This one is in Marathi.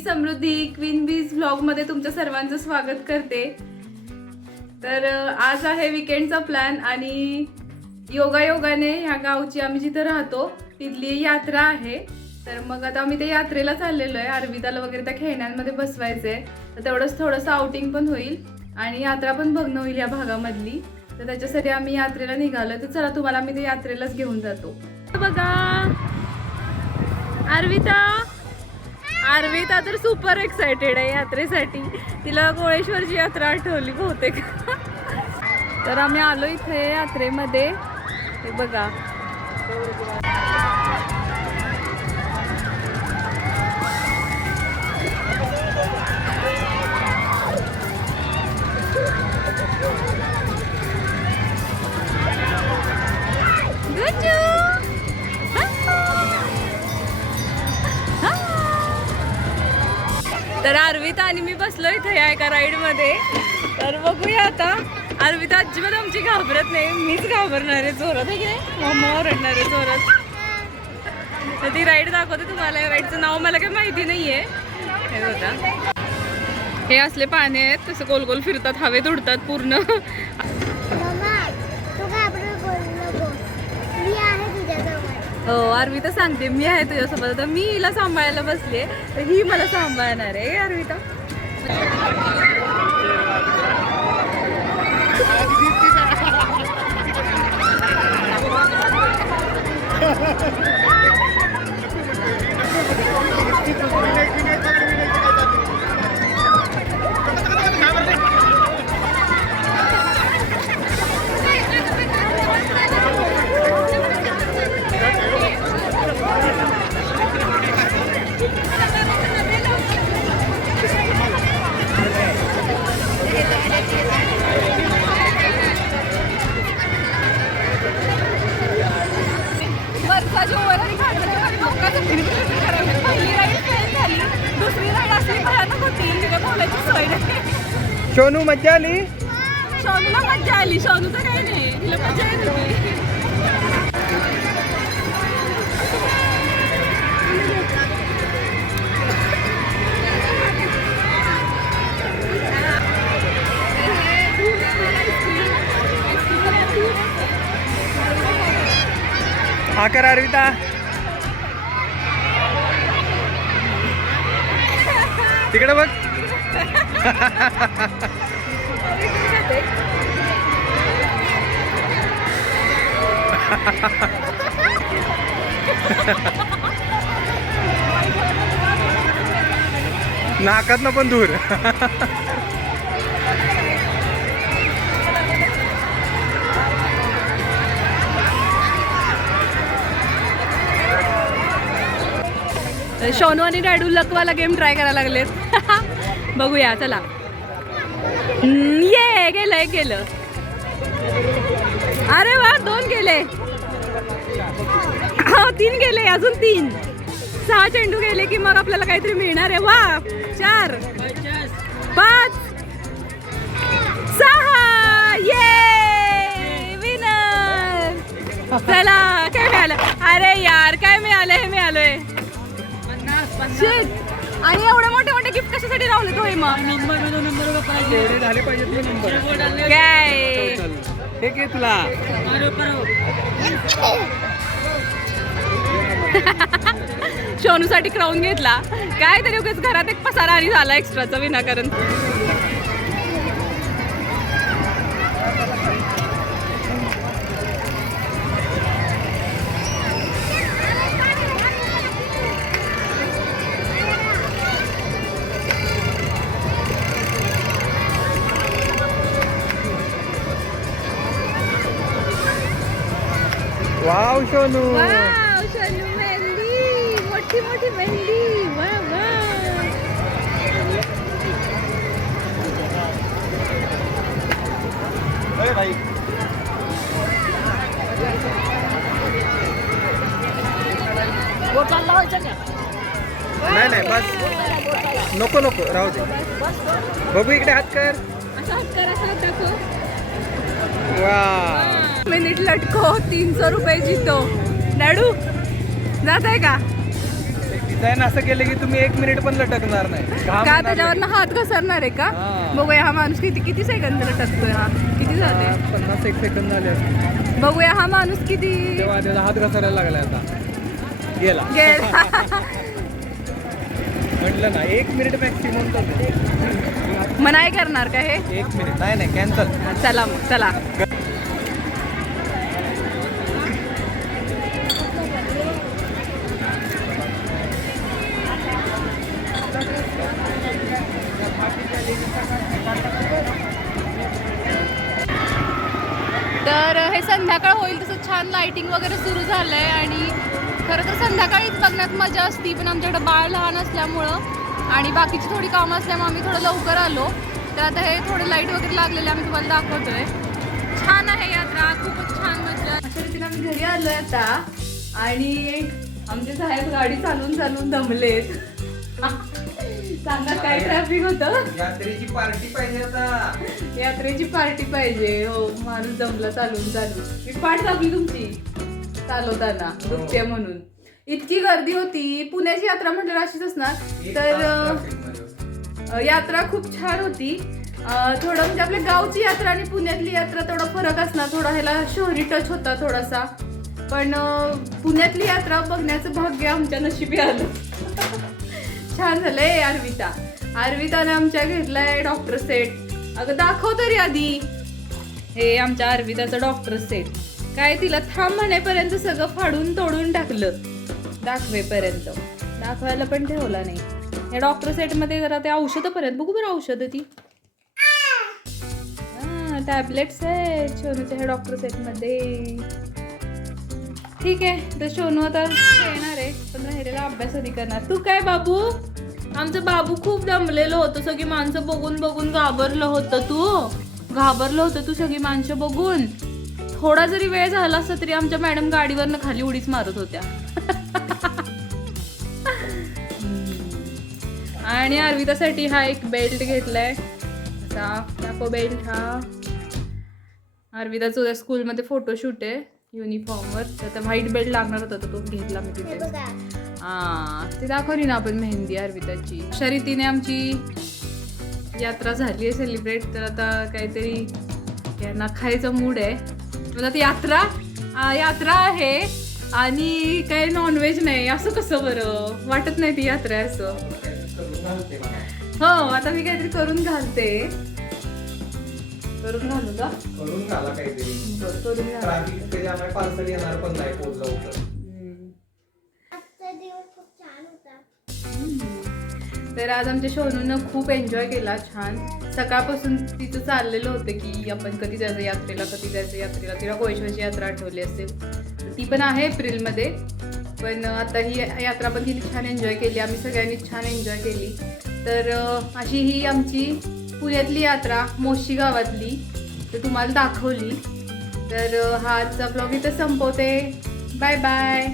समृद्धी क्वीन बीज व्लॉगमध्ये तुमच्या सर्वांचं स्वागत करते. तर आज आहे विकेंडचा प्लॅन आणि योगा योगाने ह्या गावची आम्ही जिथं राहतो तिथली यात्रा आहे. तर मग आता आम्ही त्या यात्रेला चाललेलो आहे. अरविदाला वगैरे त्या खेळण्यांमध्ये बसवायचंय. तर तेवढंच थोडंसं आउटिंग पण होईल आणि यात्रा पण बघणं होईल या भागामधली. तर त्याच्यासाठी आम्ही यात्रेला निघालो तर चला तुम्हाला आम्ही त्या यात्रेलाच घेऊन जातो. बघा. अर्विता आर्विता तर सुपर एक्सायटेड आहे यात्रेसाठी. तिला गोळेश्वरची यात्रा आठवली बहुतेक. तर आम्ही आलो इथे यात्रेमध्ये. हे बघा. तर अर्विता आणि मी बसलो इथे या एका राईडमध्ये. तर बघूया आता. अर्विता अजिबात आमची घाबरत नाही. मीच घाबरणार आहे. जोरात आहे की नाही? मम्मा ओरडणार आहे जोरात. तर ती राईड दाखवते तुम्हाला. या राईडचं नाव मला काही माहिती नाही आहे हे बघा. हे असले पाने आहेत. तसं गोल गोल फिरतात. हवेत उडतात पूर्ण मम्मा तू घाबरून बोलू नको मी आहे तुझ्याजवळ हो अर्विता सांगते मी आहे तुझ्यासोबत. तर मी हिला सांभाळायला बसले तर ही मला सांभाळणार आहे अर्विता सोनू मज्जा आली शोनूला मज्जा आली. शोनूचं काही नाही तिला मज्जा येत होती. हा कर अर्विता. तिकडे बघ. नाकात पण दूर शोनू आणि डॅडू लकवाला गेम ट्राय करायला लागलेत. बघूया चला. ये गेलं एक गेलं. अरे वा दोन गेले. हा तीन गेले अजून तीन. सहा चेंडू गेले की मग आपल्याला काहीतरी मिळणार आहे. वा चार. पाच. सहा. ये विनर चला काय मिळालं? अरे यार काय मिळालं हे मिळालंय. आणि एवढे मोठे मोठे गिफ्ट कशासाठी लावले तो मग? झाले नंबर काय हे घे तुला. शोनूसाठी क्राऊन घेतला. काय तरी उगाच घरात एक पसारा आणि झाला एक्स्ट्राचा विनाकारण. वाव सोनू. वाव शोनू मेहंदी. मोठी मोठी मेहंदी. वा वा नाही नाही बस. नको नको राहू दे. बघू इकडे हात कर. असा हात कर असा हात दाखव. मिनिट लटको तीन सौ रुपये जीतो. डॅडू जात आहे का? डिझाईन असं केलं की तुम्ही एक मिनिट पण लटकणार नाही. का येणार त्याच्यावरनं हात घसरणार आहे का. बघूया हा माणूस किती किती सेकंद टकतोय हा. किती झाले. पन्नास एक सेकंद झाले. बघूया हा माणूस किती त्याचा हात घसायला लागला आता. गेला. गेला. म्हटलं ना एक मिनिट मॅक्सिमम तर मग नाही करणार का हे? एक मिनिट. नाही नाही कॅन्सल चला मग चला. तर हे संध्याकाळ होईल तसं छान लाइटिंग वगैरे सुरू झालंय आणि खरं तर संध्याकाळीच बघण्यात मजा असती पण आमच्याकडे बाळ लहान असल्यामुळं आणि बाकीची थोडी कामं असल्यामुळे आम्ही थोडं लवकर आलो. तर आता हे थोडे लाइट वगैरे लागलेले आम्ही तुम्हाला दाखवतोय. छान आहे यात्रा खूपच छान मजा अशा रीतीने आम्ही घरी आलोय आता. आणि आमचे साहेब गाडी चालवून चालवून दमलेत. सांगा काय ट्रॅफिक होतं? यात्रेची पार्टी पाहिजे आता. यात्रेची पार्टी पाहिजे. हो माणूस जमला चालून चालून. मी पाठ दाबली तुमची. चालवताना. नृत्य म्हणून. इतकी गर्दी होती. पुण्याची यात्रा म्हटल्यावर अशीच असणार. तर यात्रा खूप छान होती. थोडं म्हणजे आपल्या गावची यात्रा आणि पुण्यातली यात्रा थोडा फरक असणार. थोडा ह्याला शहरी टच होता थोडासा. पण पुण्यातली यात्रा बघण्याचं भाग्य आमच्या नशिबी आलं. छान झालंय अर्विता. अर्विताने आमच्या घेतलाय डॉक्टर सेट अगं दाखव तरी आधी. हे आमच्या अर्विताचं डॉक्टर सेट काय तिला थांब म्हणेपर्यंत सगळं फाडून तोडून टाकलं. दाखवेपर्यंत. दाखवायला पण ठेवला नाही. या डॉक्टर सेटमध्ये जरा ते औषधपर्यंत. बघू बरं औषधं ती. टॅबलेट्स आहे सोनूच्या ह्या डॉक्टर सेटमध्ये ठीक आहे तर सोनू आता येणार आहे. पण राहिलेला अभ्यास कधी करणार. तू काय बाबू? आमचं बाबू खूप दमलेलं होतं. सगळी माणसं बघून बघून घाबरलं होतं तू. घाबरलं होतं तू सगळी माणसं बघून. थोडा जरी वेळ झाला असता तरी आमच्या मॅडम गाडीवरनं खाली उडीच मारत होत्या. आणि अर्वितासाठी हा एक बेल्ट घेतलाय. असा बेल्ट हा. अर्विताचं उद्या स्कूलमध्ये फोटोशूट आहे युनिफॉर्मवर तर आता व्हाईट बेल्ट लागणार होता तर तो घेतला मी तिथे. हा ते दाखवली ना आपण मेहंदी अर्विताची. अशा रीतीने आमची यात्रा झाली आहे सेलिब्रेट तर आता काहीतरी यांना खायचा मूड आहे. म्हणजे यात्रा आ, यात्रा आहे. आणि काही नॉनव्हेज नाही असं कसं बरं? वाटत नाही ती यात्रा असं. हो आता मी काहीतरी करून घालते. करून घालू का? करून घाला काहीतरी. करून पार्सल येणार पण नाही तर आज आमच्या शोनूनं खूप एन्जॉय केला छान. सकाळपासून तिचं चाललेलं होतं की आपण कधी जायचं यात्रेला कधी जायचं यात्रेला. तिला कोळेश्वरची यात्रा आठवली असेल. ती पण आहे एप्रिलमध्ये पण आता ही यात्रा पण तिने छान एन्जॉय केली. आम्ही सगळ्यांनी छान एन्जॉय केली. तर अशी ही आमची पुण्यातली यात्रा मोशी गावातली. तर तुम्हाला दाखवली. तर हा आजचा ब्लॉग इथं संपवते. Bye bye